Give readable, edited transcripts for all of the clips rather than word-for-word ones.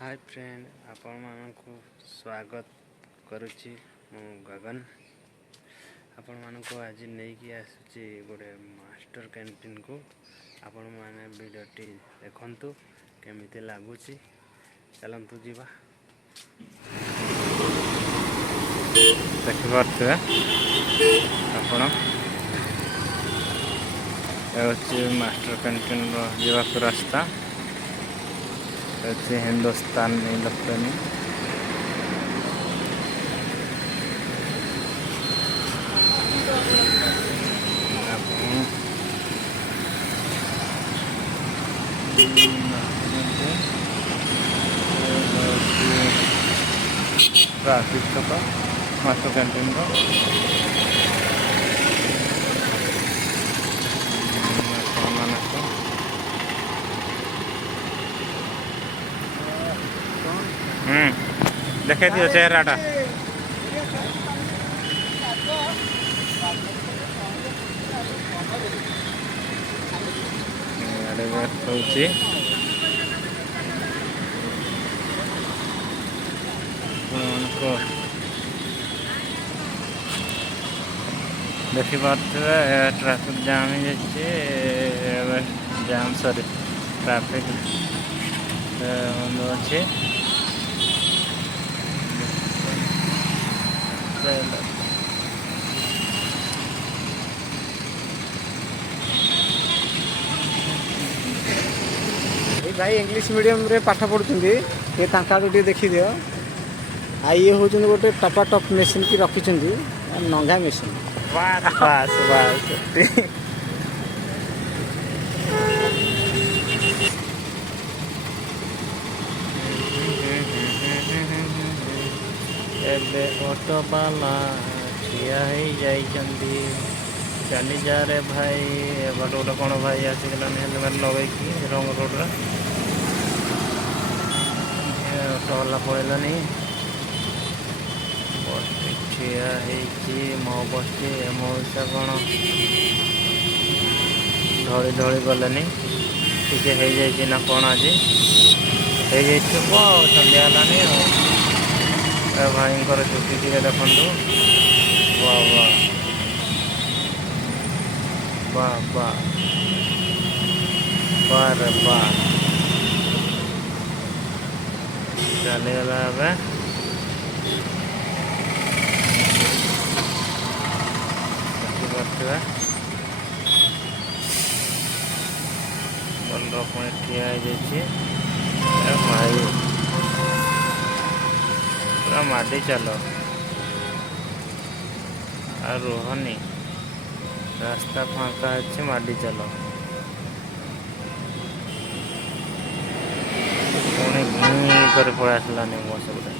Hi friend आपण मानकु स्वागत करुच्ची मु गगन आपण मानकु आज नहीं कि आसुची गोटे मास्टर कैंटीन को आपण माने वीडियोटी देखंतु केमिति लागुची चलंतु जीवा देखि पारथुए आपण मास्टर कैंटीन रो जीवा को रास्ता हिंदुस्तान इलेक्ट्रॉनिक ट्रैफिक छक मास्टर कैंटीन देखे थी चेहराटा देखी पारे ट्रैफिक जाम हो जाम सॉरी ट्रैफिक अच्छे भाई इंग्लिश मीडियम रे पाठ पढ़ुଛନ୍ତି ये तांका टी देखि दियो आ ये होचन गोटे टपा टप मशीन की रखिଛନ୍ତି नंगा मशीन बस बस बस ऑटो वाला ठिया ही चली जा रे भाई बट गोटे कौन भाई आसिकलानी हेलमेट लगे रंग रोड ऑटो वाला पड़ेलानी बस ठिया मो बस मौसा कौन ढली ढली गलेनी टे हो जाए ना कौन आज हो संध्या है भाई चुटी टे देखु वाह वाह वाह वाह वाह रे वाह चलीगला बलर पुणी ठिया भाई पूरा माडी चलो आ रुहनी रास्ता फाँका अच्छे माडी चलो पुणी घी कर पड़ा आसलानी बस गुटे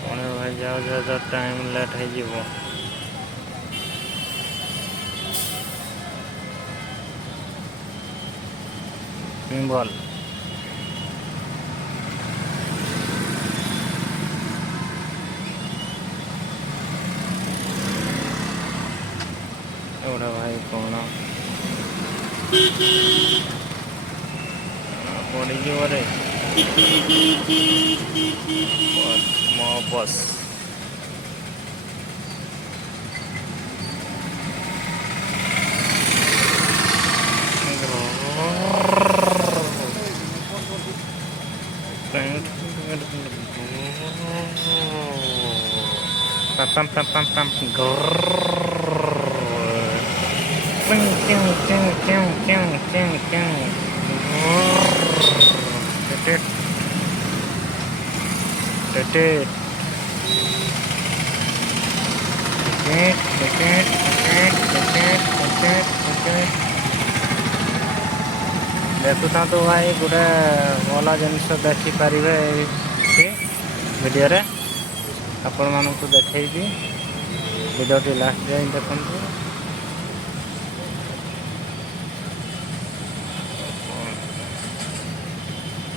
पुणी भाई जाओ जाओ टाइम लेट हो भल एवढा भाई कौन पड़े रे मो बस pam pam pam pam देखुता तो भाई गोटे भल जिनस देखिपारे वीडियो रे आपण मानू देखी वीडियो लास्ट जाए देखु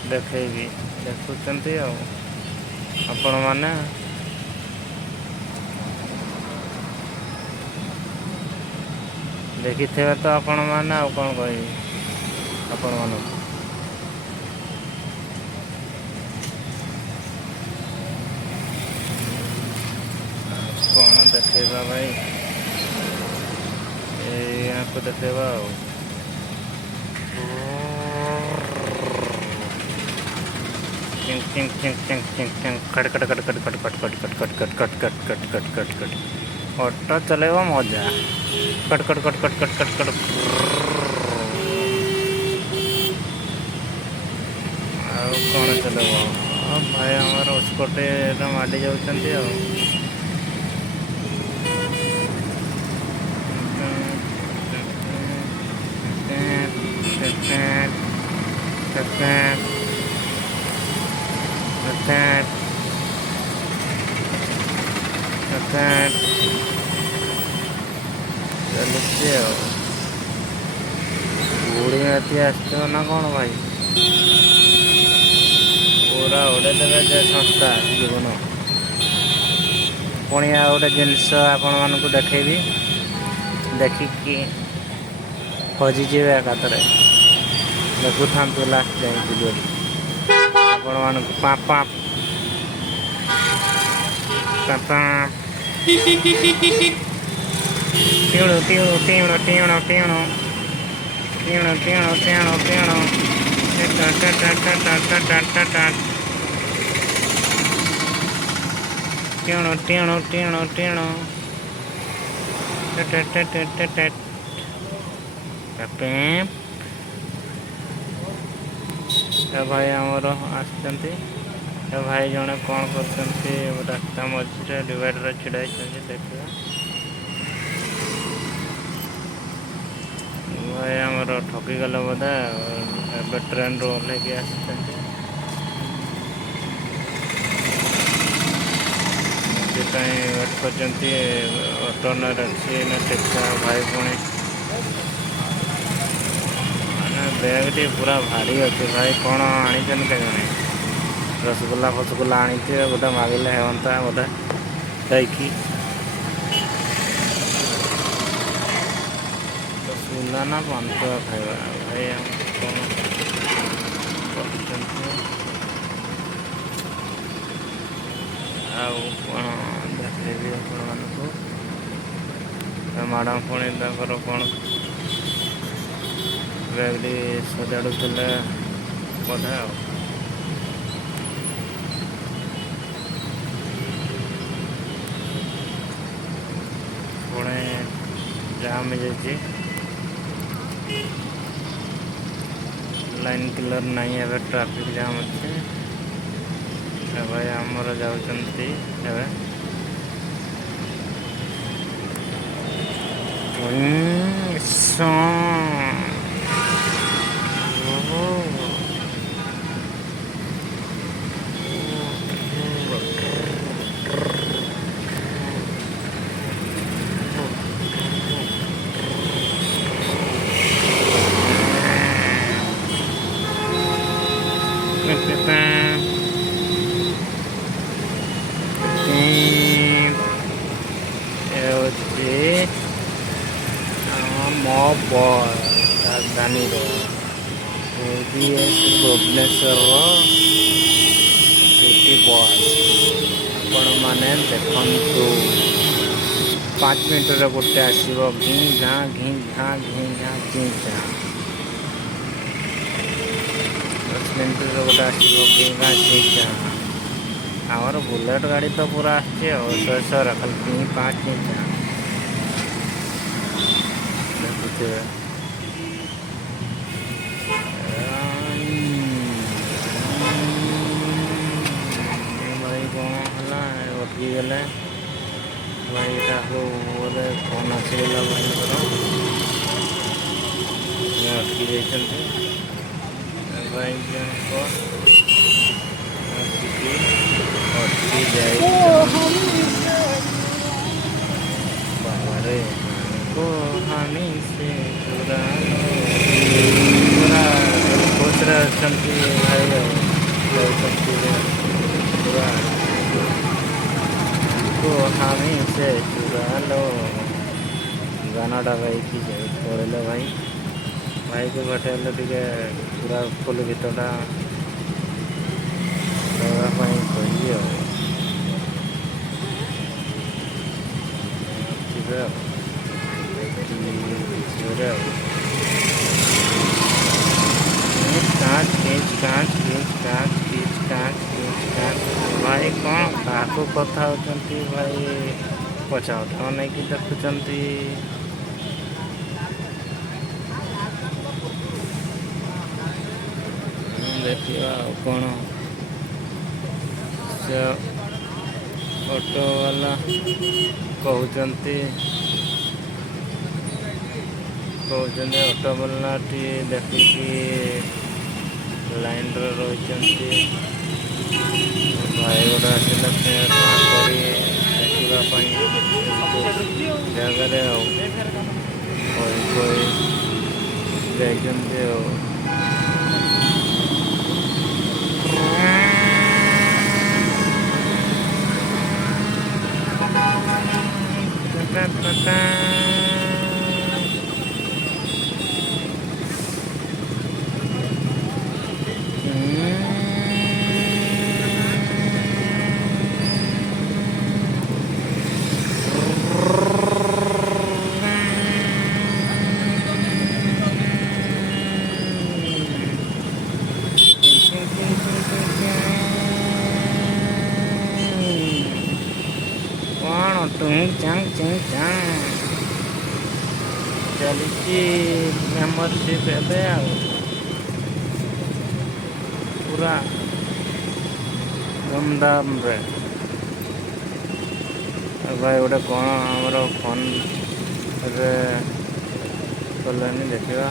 देखी देखुंत आपण मैंने देखी थे तो आपण मैंने कौन कह आपण मानू ଦେଖେଇବା ଭାଇ, ଏହାକୁ ଦେଖେଇବା ଆଉ। ଅଟୋ ଚଲେଇବ ମଜା, କଟ କଟ କଟ କଟ କଟ କଟ କଟ। ଆଉ କ'ଣ ଚଲେଇବ ଭାଇ, ଆମର ସ୍କୁଟିରେ ମାଡ଼ି ଯାଉଛନ୍ତି ଆଉ। ଚାଲିଛି ଆଉ। ବୁଢ଼ୀ ହାତୀ ଆସିଥିବ ନା କ'ଣ ଭାଇ, ପୁରା ଉଡ଼େଇଦେବେ ଯେ ସଂସ୍ଥା ଜୀବନ। ପୁଣି ଆଉ ଗୋଟେ ଜିନିଷ ଆପଣମାନଙ୍କୁ ଦେଖେଇବି, ଦେଖିକି ହଜିଯିବେ ଏକାଥରେ। ଦେଖୁଥାନ୍ତୁ ଲାଷ୍ଟ ଯାଏଁ ଭିଡ଼ିଓଟି। ଆପଣମାନଙ୍କୁ ପାପା ପାପା ଟିଣ ଟିଣ ଟିଣ ଟିଣ ଟିଣ ଟିଣ ଟିଣ ଟିଣ ଟିଣ ଟିଣ ଟିଣ ଟିଣ ଟିଣ ଏ ଭାଇ ଆମର ଆସିଛନ୍ତି। ଏ ଭାଇ ଜଣେ କ'ଣ କରୁଛନ୍ତି, ରାସ୍ତା ମଝିରେ ଡିଭାଇଡରରେ ଛିଡ଼ା ହେଇଛନ୍ତି। ଦେଖିବା ଭାଇ ଆମର ଠକିଗଲେ ବୋଧେ, ଏବେ ଟ୍ରେନରୁ ଓହ୍ଲେଇକି ଆସିଛନ୍ତି। ସେଥିପାଇଁ ୱେଟ୍ କରିଛନ୍ତି, ଅଟୋ ନା ଟ୍ୟାକ୍ସି ନା ଟେକ୍ସା। ଭାଇ ପୁଣି ମାନେ ବ୍ୟାଗ୍ଟି ପୁରା ଭାରି ଅଛି ଭାଇ, କ'ଣ ଆଣିଛନ୍ତି କେଜାଣି। ରସଗୋଲା ଫସଗୋଲା ଆଣିଥିବେ ବୋଧେ, ମାଗିଲେ ହେଅନ୍ତା ବୋଧେ ଯାଇକି। ରସଗୋଲା ନା ପାନ୍তুଆ ଖାଇବା ଭାଇ, ଆମର କ'ଣ କରୁଛନ୍ତି। ଆଉ କ'ଣ ଦେଖେଇବି ଆପଣମାନଙ୍କୁ। ମ୍ୟାଡ଼ାମ୍ ପୁଣି ତାଙ୍କର କ'ଣ ବ୍ୟାଗ୍ଟି ସଜାଡ଼ୁଥିଲେ ବୋଧେ ଆଉ। ପୁଣି ଜାମ୍ ହେଇଯାଇଛି, ଲାଇନ୍ କ୍ଲିୟର୍ ନାହିଁ, ଏବେ ଟ୍ରାଫିକ୍ ଜାମ୍ ଅଛି। ଭାଇ ଆମର ଯାଉଛନ୍ତି ଏବେ। ମୋ ରାଜଧାନୀର ଭୁବନେଶ୍ୱରର ସିଟି ବସ୍ ଆପଣମାନେ ଦେଖନ୍ତୁ। 5 ମିନିଟ୍ରେ ଗୋଟେ ଆସିବ, ଘିଁ ଘାଁ ଘିଁ ଘାଁ ଘିଁ ଘାଁ ଘିଁ ଘାଁ। 10 ମିନିଟ୍ରେ ଗୋଟେ ଆସିବ, ଘିଁ ଘାଁ ଘିଁ ଘାଁ। ଆମର ବୁଲେଟ୍ ଗାଡ଼ି ତ ପୁରା ଆସିଛି ଆଉ, 100 ଖାଲି ଘିଁ ଘାଁ ଘିଁ ଘାଁ ଦେଖୁଥିବେ। ଭାଇ କ'ଣ ହେଲା, ଅଟକିଗଲେ ଭାଇ। ଏଇଟାକୁ ବୋଧେ ଫୋନ୍ ଆସିଗଲା ଭାଇଙ୍କର, ଅଟକି ଯାଇଛନ୍ତି। ଭାଇ ଜଣକ ଆସିକି ଅଟକି ଯାଇଛନ୍ତି। ବାବାରେ हामी से चुरा ପୁରା ଖୁସିରେ ଅଛନ୍ତି ଭାଇ ଆଉ। ଯାଉଛନ୍ତି ପୁରା हामी से चुरा लो ଗାନଟା ଗାଇକି ପଳେଇଲେ ଭାଇ। ଭାଇକୁ ଭେଟାଇଲେ ଟିକେ ପୁରା ଫୁଲ୍ ଗୀତଟା ଗାଇବା ପାଇଁ କହିବି ଆଉ। ଭିତରେ ଭିତରେ ଭାଇ କ'ଣ କାହାକୁ କଥା ହେଉଛନ୍ତି ଭାଇ ପଛ ଉଠାଅ ନେଇକି ଦେଖୁଛନ୍ତି। ଦେଖିବା ଆଉ କ'ଣ ସେ ଅଟୋବାଲା କହୁଛନ୍ତି ଅଟୋବାଲାଟି ଦେଖିକି ଲାଇନ୍ରେ ରହିଛନ୍ତି। ଭାଇ ଗୋଟେ ଆସିଲା ସେ କ'ଣ କରି ଦେଖିବା ପାଇଁ ଜାଗାରେ ଆଉ କହି ଯାଇଛନ୍ତି ଆଉ। କ'ଣ ଚାଲିଛି ମେମ୍ବରସିପ୍ ଏବେ ଆଉ ପୁରା ଧୁମଧାମରେ। ଭାଇ ଗୋଟେ କ'ଣ ଆମର ଫୋନ୍ରେ କଲେନି ଦେଖିବା।